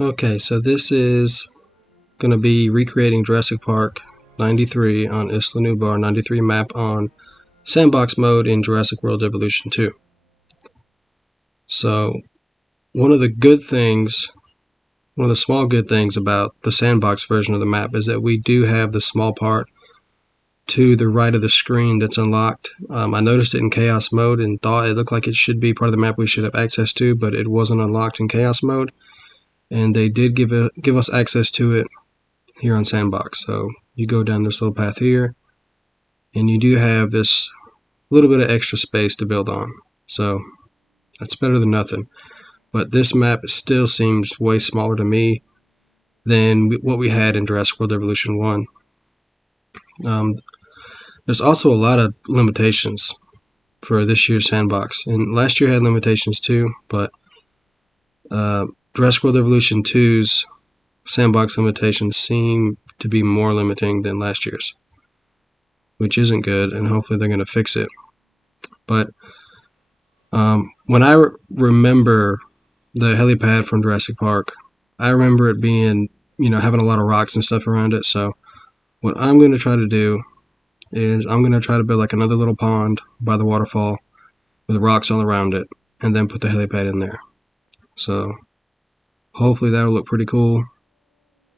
Okay, so this is going to be recreating Jurassic Park 93 on Isla Nublar 93 map on sandbox mode in Jurassic World Evolution 2. So one of the small good things about the sandbox version of the map is that we do have the small part to the right of the screen that's unlocked. I noticed it in chaos mode and thought it looked like it should be part of the map we should have access to, but it wasn't unlocked in chaos mode, and they did give us access to it here on sandbox. So you go down this little path here and you do have this little bit of extra space to build on, so that's better than nothing. But this map still seems way smaller to me than what we had in Jurassic World Evolution 1. There's also a lot of limitations for this year's sandbox, and last year had limitations too, but Jurassic World Evolution 2's sandbox limitations seem to be more limiting than last year's, which isn't good, and hopefully they're going to fix it. But when I remember the helipad from Jurassic Park, I remember it being, having a lot of rocks and stuff around it. So what I'm going to try to do is I'm going to try to build like another little pond by the waterfall with rocks all around it, and then put the helipad in there. So hopefully that'll look pretty cool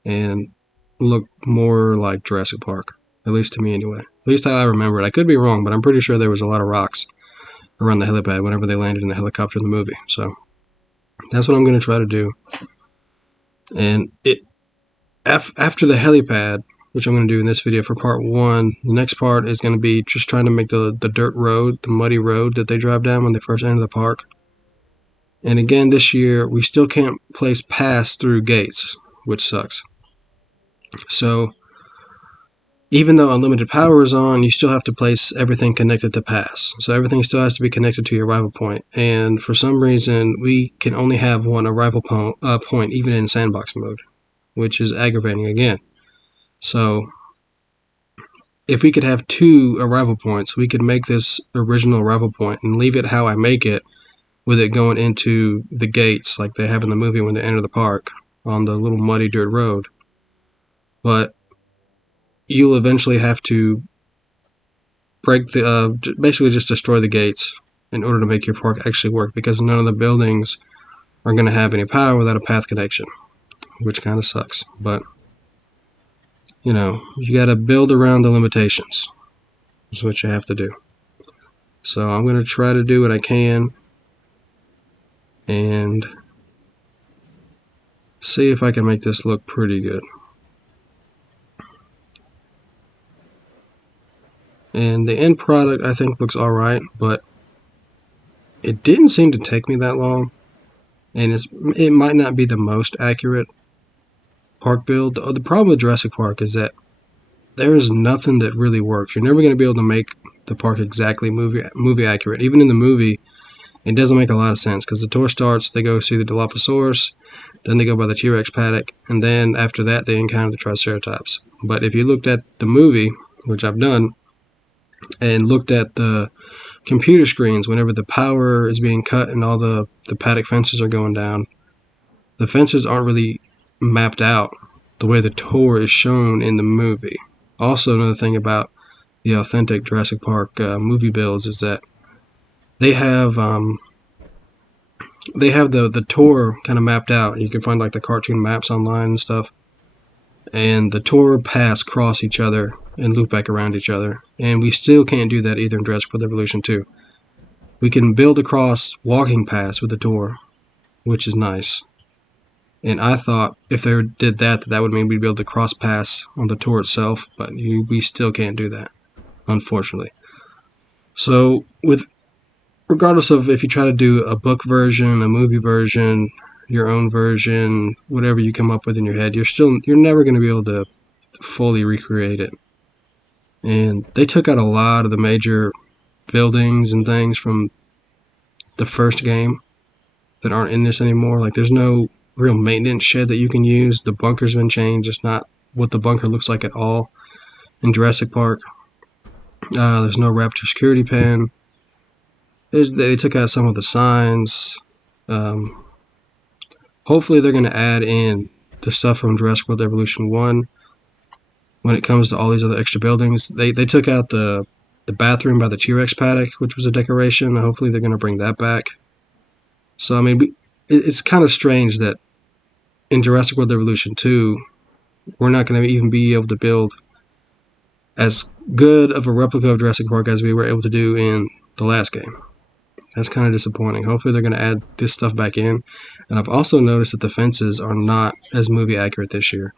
and look more like Jurassic Park, at least to me anyway. At least how I remember it. I could be wrong, but I'm pretty sure there was a lot of rocks around the helipad whenever they landed in the helicopter in the movie. So that's what I'm going to try to do. And after the helipad, which I'm going to do in this video for part 1, the next part is going to be just trying to make the dirt road, the muddy road that they drive down when they first enter the park. And again, this year, we still can't place pass through gates, which sucks. So even though unlimited power is on, you still have to place everything connected to pass. So everything still has to be connected to your arrival point. And for some reason, we can only have one arrival point even in sandbox mode, which is aggravating again. So if we could have 2 arrival points, we could make this original arrival point and leave it how I make it, with it going into the gates like they have in the movie when they enter the park on the little muddy dirt road. But you'll eventually have to break basically just destroy the gates in order to make your park actually work, because none of the buildings are going to have any power without a path connection, which kind of sucks. But you got to build around the limitations. That's what you have to do. So I'm going to try to do what I can and see if I can make this look pretty good. And the end product, I think, looks alright, but it didn't seem to take me that long, and it might not be the most accurate park build. The problem with Jurassic Park is that there is nothing that really works. You're never going to be able to make the park exactly movie accurate. Even in the movie, it doesn't make a lot of sense, because the tour starts, they go see the Dilophosaurus, then they go by the T-Rex paddock, and then after that they encounter the Triceratops. But if you looked at the movie, which I've done, and looked at the computer screens whenever the power is being cut and all the paddock fences are going down, the fences aren't really mapped out the way the tour is shown in the movie. Also, another thing about the authentic Jurassic Park movie builds is that they have the tour kind of mapped out. You can find like the cartoon maps online and stuff, and the tour paths cross each other and loop back around each other, and we still can't do that either in Jurassic World Evolution 2. We can build across walking paths with the tour, which is nice, and I thought if they did that would mean we'd be able to cross paths on the tour itself, but we still can't do that, unfortunately. So regardless of if you try to do a book version, a movie version, your own version, whatever you come up with in your head, you're never going to be able to fully recreate it. And they took out a lot of the major buildings and things from the first game that aren't in this anymore. Like, there's no real maintenance shed that you can use. The bunker's been changed. It's not what the bunker looks like at all in Jurassic Park. There's no Raptor security pen. They took out some of the signs. hopefully they're going to add in the stuff from Jurassic World Evolution 1 when it comes to all these other extra buildings. They took out the bathroom by the T-Rex paddock, which was a decoration. Hopefully they're going to bring that back. So, I mean, it's kind of strange that in Jurassic World Evolution 2, we're not going to even be able to build as good of a replica of Jurassic Park as we were able to do in the last game. That's kind of disappointing. Hopefully they're going to add this stuff back in. And I've also noticed that the fences are not as movie accurate this year.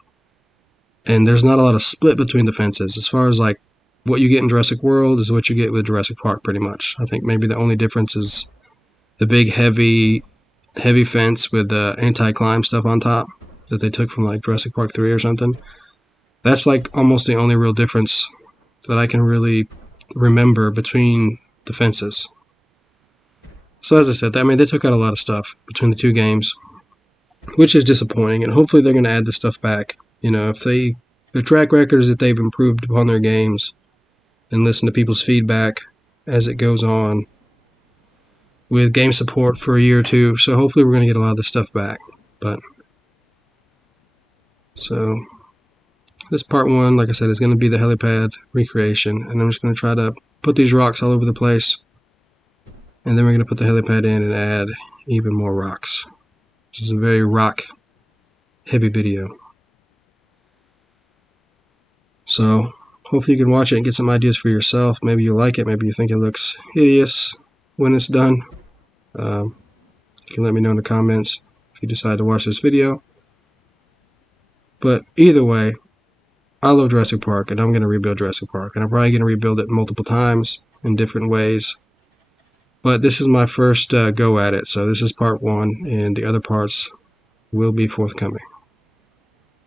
And there's not a lot of split between the fences. As far as like what you get in Jurassic World is what you get with Jurassic Park pretty much. I think maybe the only difference is the big heavy fence with the anti-climb stuff on top that they took from like Jurassic Park 3 or something. That's like almost the only real difference that I can really remember between the fences. So as I said, I mean, they took out a lot of stuff between the two games, which is disappointing, and hopefully they're going to add this stuff back. You know, if the track record is that they've improved upon their games and listen to people's feedback as it goes on with game support for a year or two. So hopefully we're going to get a lot of this stuff back. But so this part 1, like I said, is going to be the helipad recreation, and I'm just going to try to put these rocks all over the place, and then we're going to put the helipad in and add even more rocks. This is a very rock heavy video. So hopefully you can watch it and get some ideas for yourself. Maybe you'll like it, maybe you think it looks hideous when it's done. You can let me know in the comments if you decide to watch this video. But either way, I love Jurassic Park, and I'm going to rebuild Jurassic Park, and I'm probably going to rebuild it multiple times in different ways. But this is my first go at it, so this is part 1, and the other parts will be forthcoming.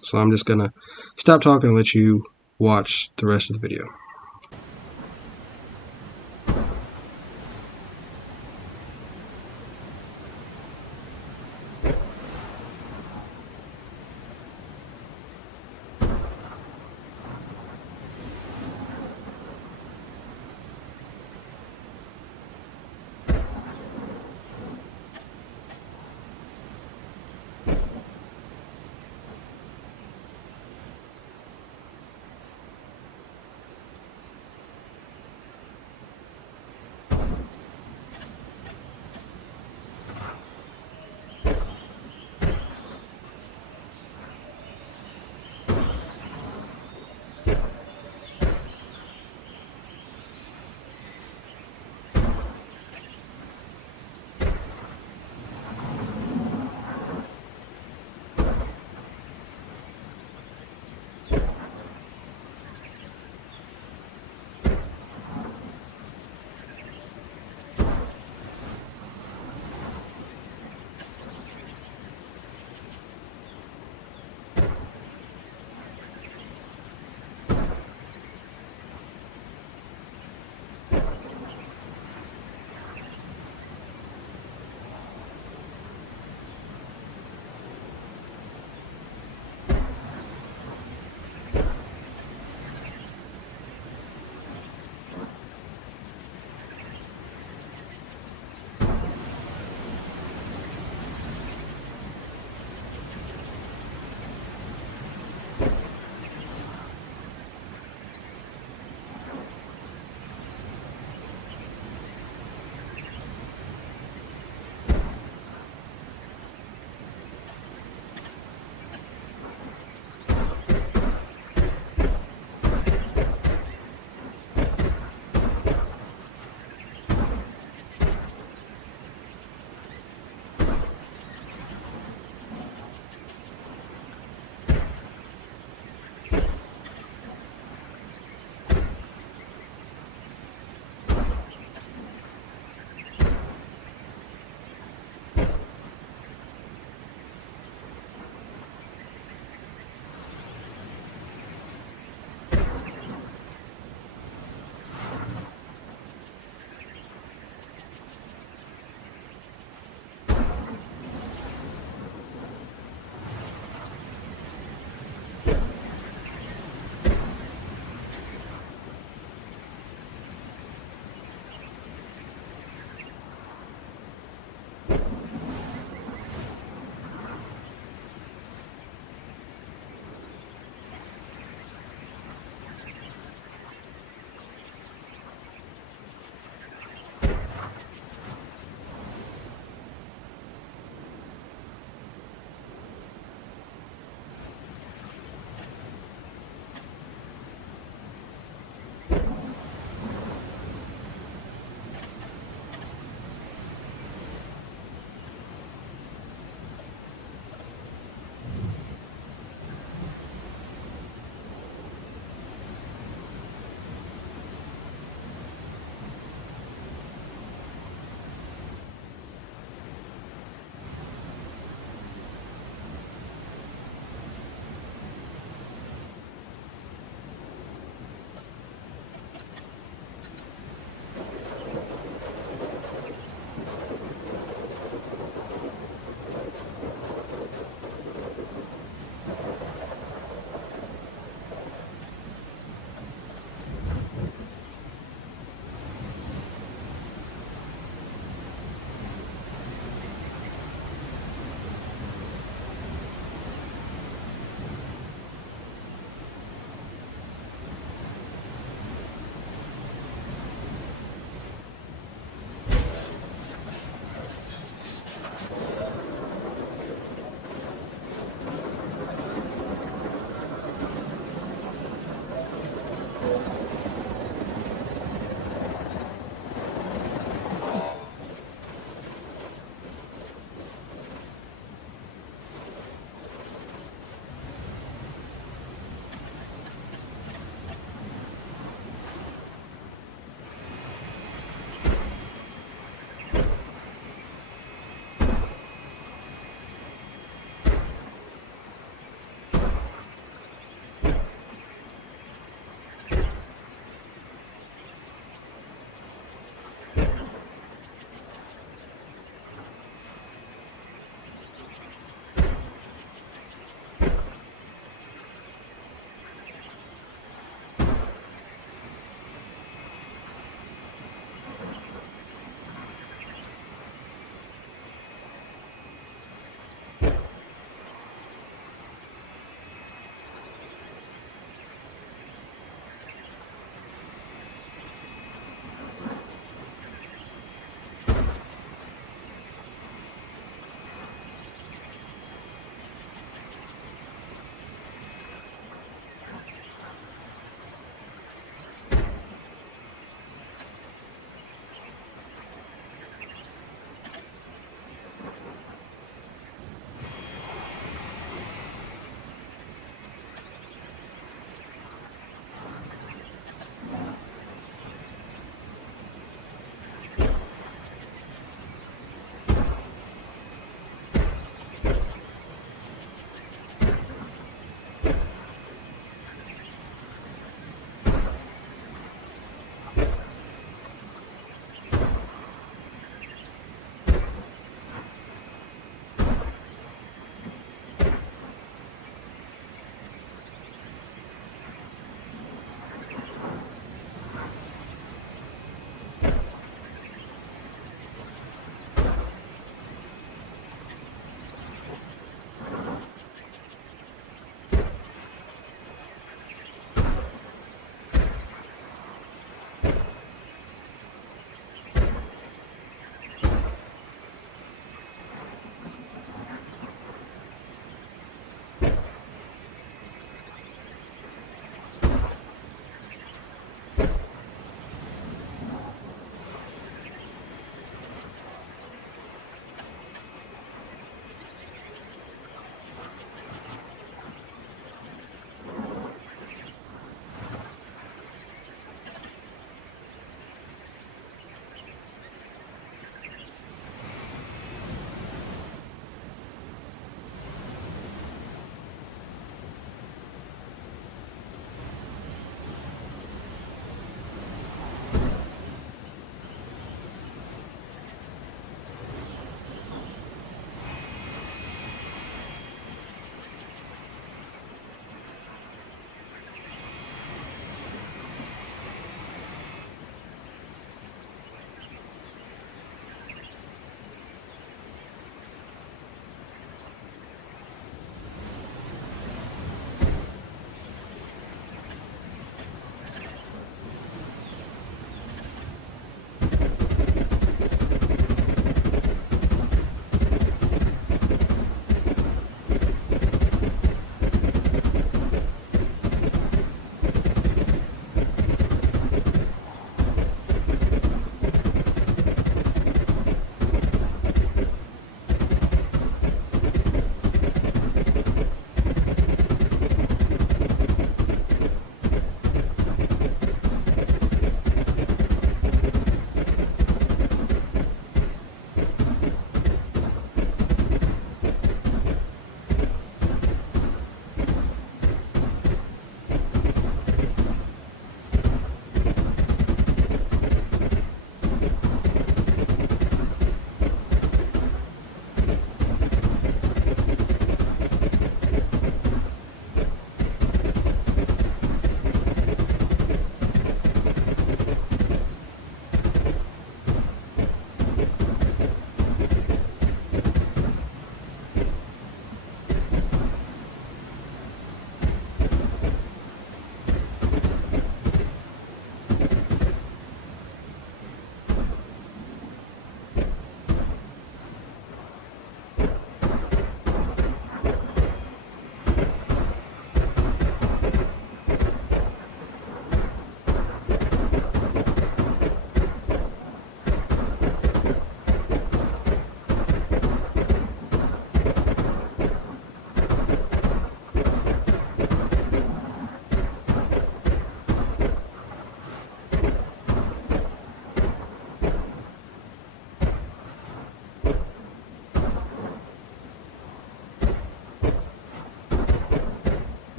So I'm just going to stop talking and let you watch the rest of the video.